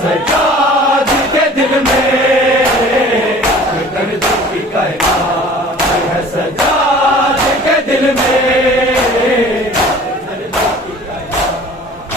सजाद के दिल में दर्द की कायनात है, सजाद के दिल में दर्द की कायनात,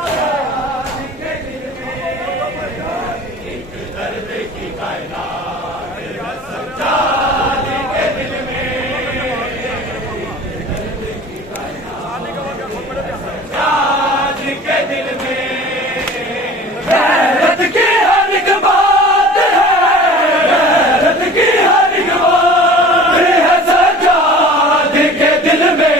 सजाद के दिल में एक दर्द की कायनात है, सजाद के दिल में दर्द की कायनात, सजाद के दिल में गैरत की हर एक बात है, गैरत की हर एक बात है, सजाद के दिल में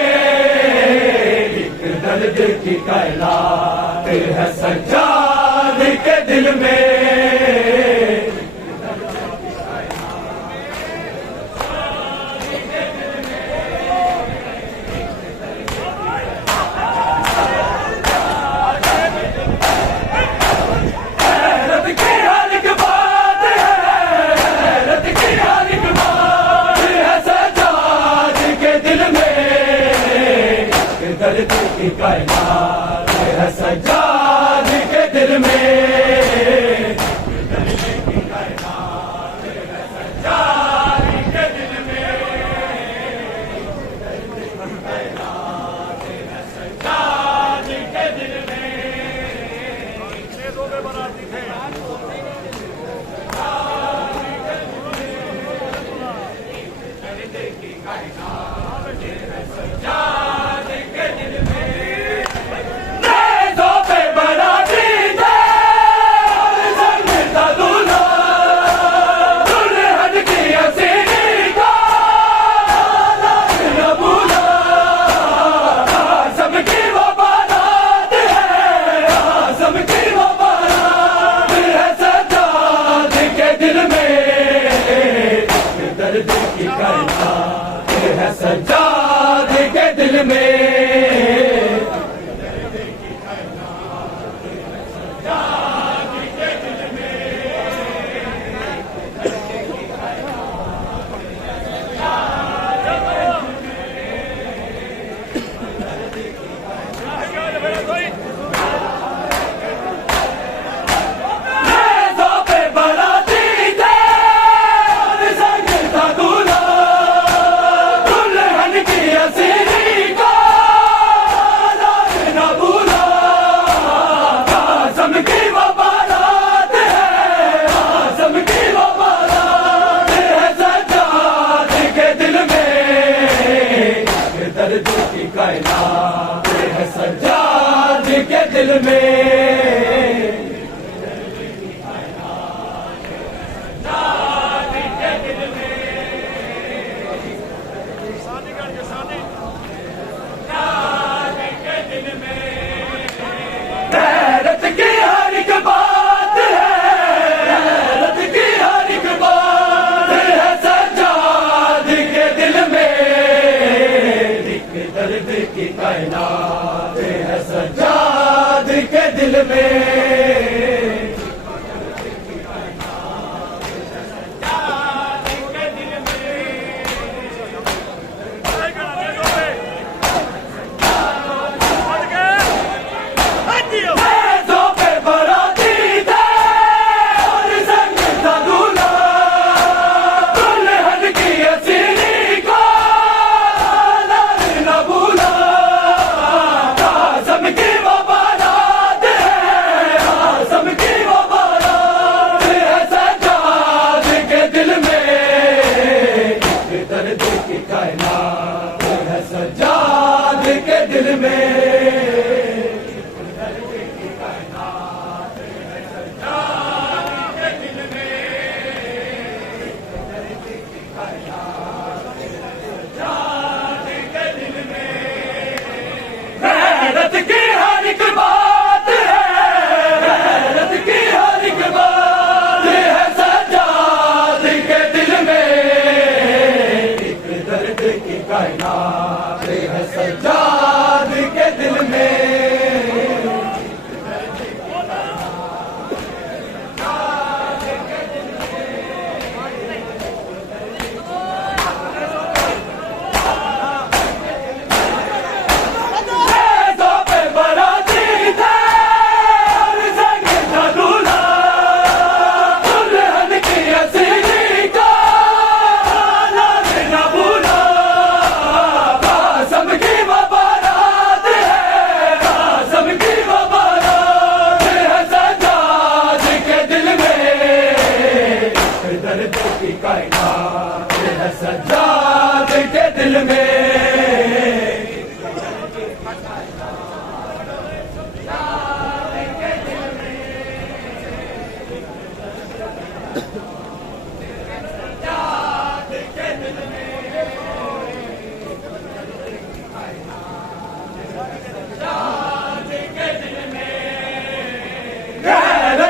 एक दर्द की कायनात है, सजाद के दिल में दर्द की कायनात है, सजाद के दिल में दर्द की कायनात है, सजाद के दिल में दर्द की कायनात है, सजाद के दिल में बराती थे दर्द की कायनात है, सजाद सजाद के दिल में दर्द की कायनात है, सजाद के दिल में गैरत की हर एक बात है, गैरत की हर एक बात है, सजाद के दिल में दर्द की कायनात है, सजाद के दिल में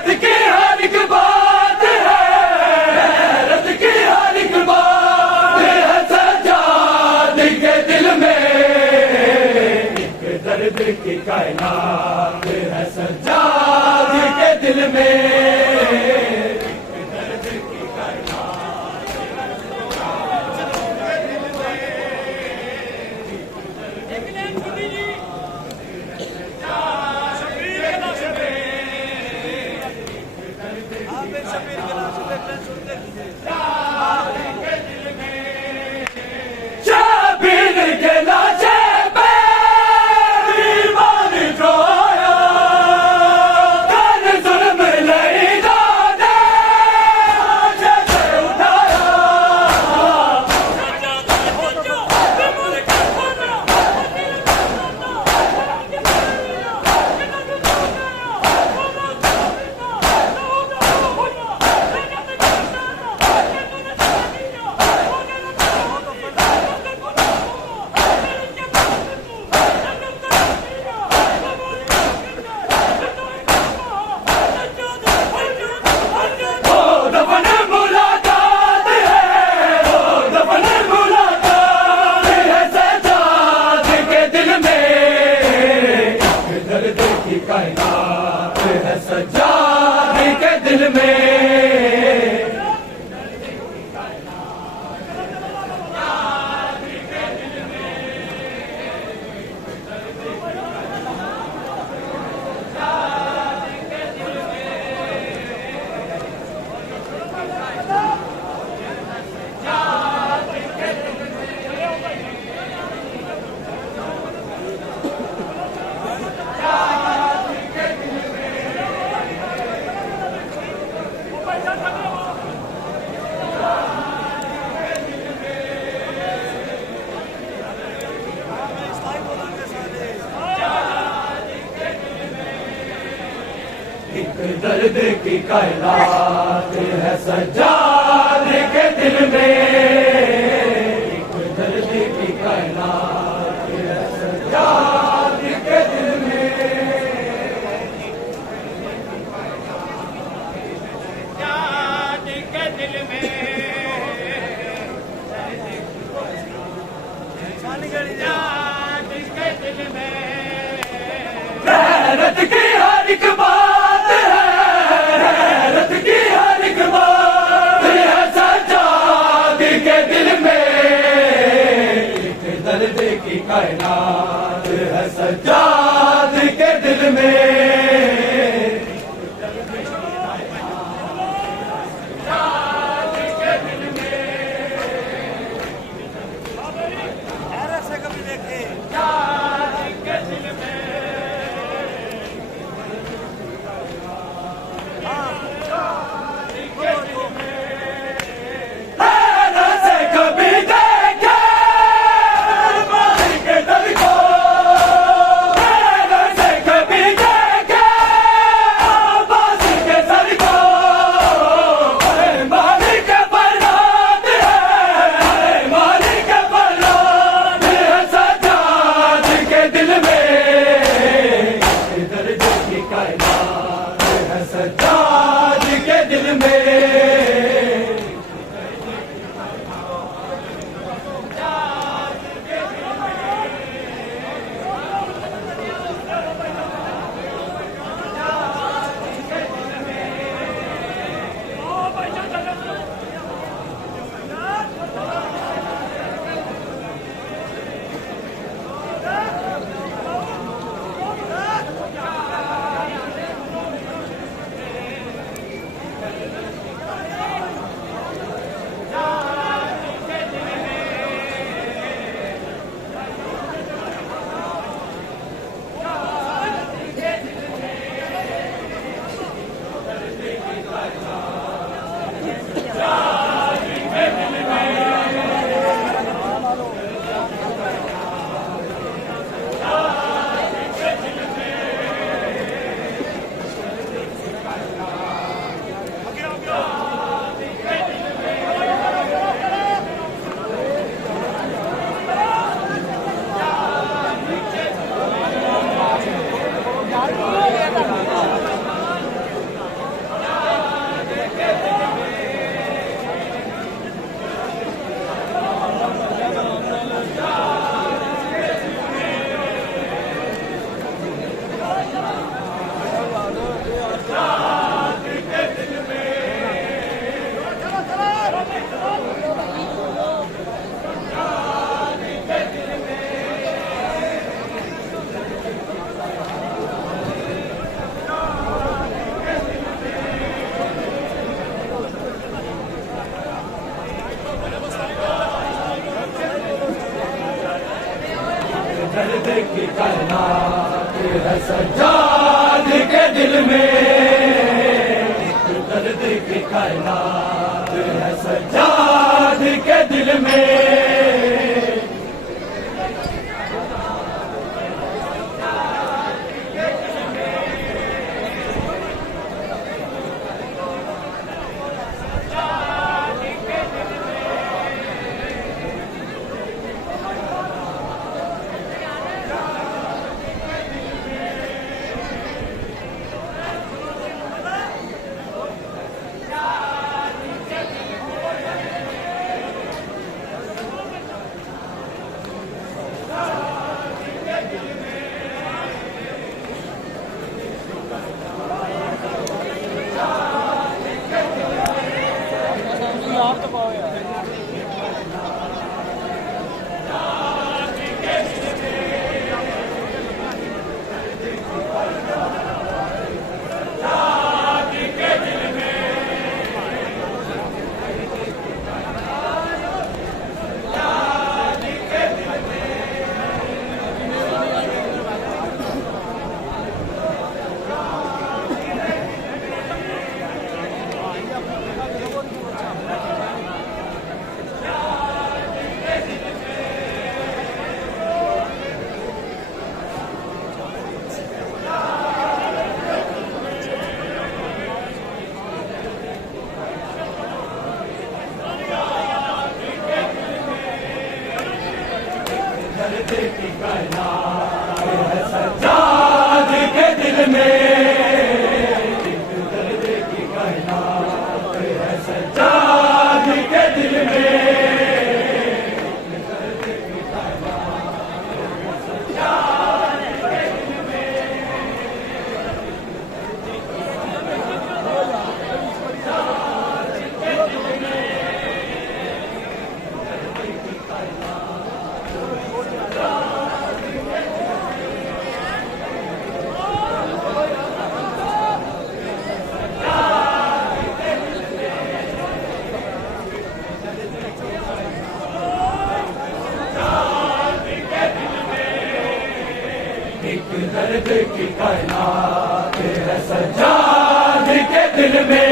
गैरत की हर एक बात है, गैरत की हर एक बात है सज्जाद के दिल में, एक दर्द की कायनात है सज्जाद के दिल में। कायनात है सज्जाद के दिल में, एक दर्द की कायनात है सज्जाद के दिल में, एक दर्द की कायनात है सज्जाद के दिल में, सज्जाद के दिल में, सज्जाद के दिल में। गैरत की हर एक बात है, गैरत की हर एक बात है सज्जाद के सज्जाद के दिल में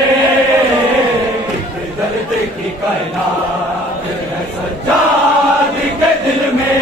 एक दर्द की कायनात है सज्जाद के दिल में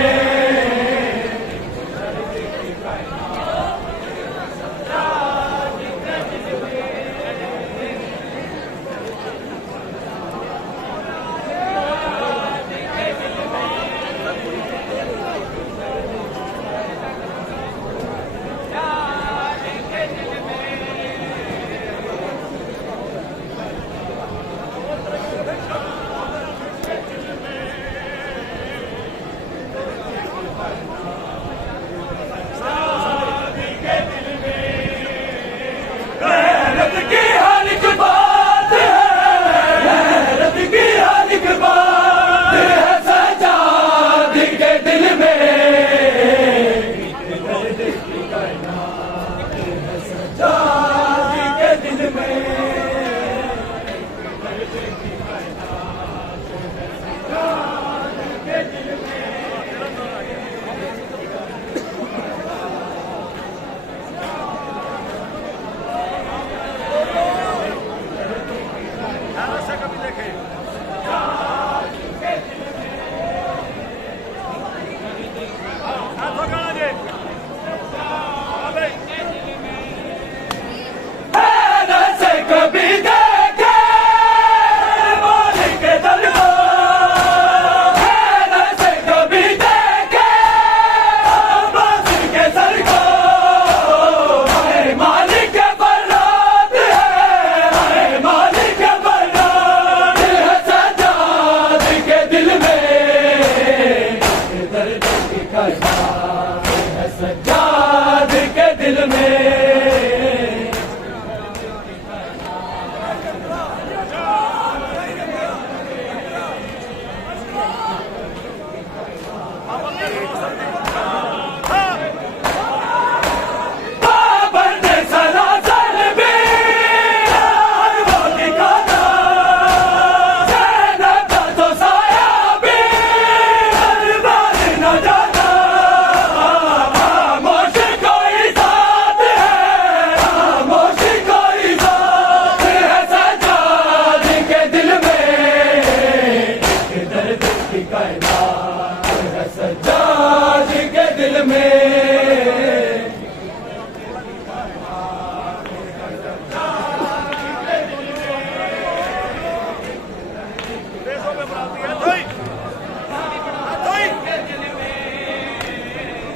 सज्जाद के दिल में सज्जाद के दिल में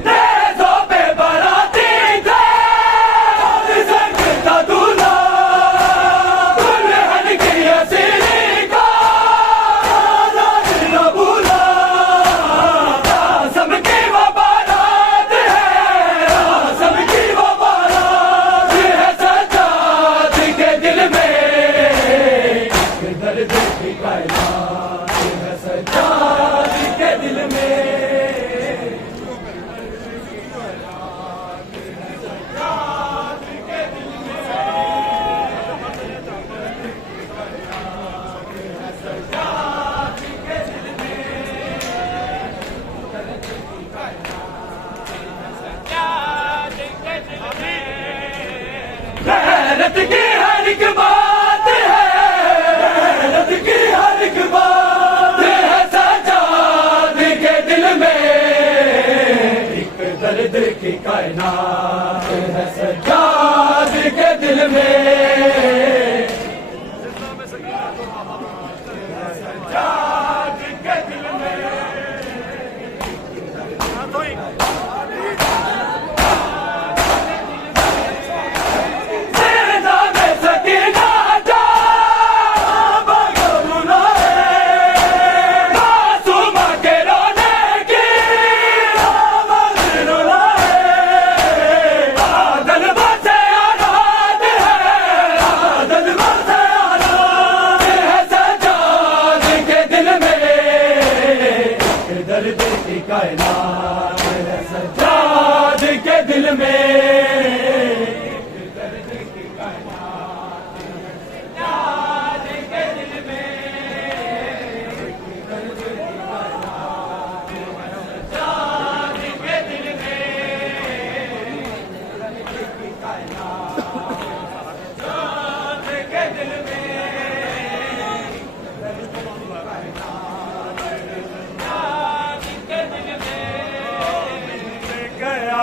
देशों पे बराती थे संगता दूल्हा दुल्हन की हसीनी का न भूला सबकी वो बारात है सबकी वो बारात है सज्जाद के दिल में दर्द की कायनात है सज्जाद के दिल में मेहनत की हर एक बात है मेहनत की हर एक बात है सज्जाद के दिल में एक दर्द की कायनात है सज्जाद के दिल में सज्जाद के दिल में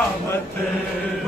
करामत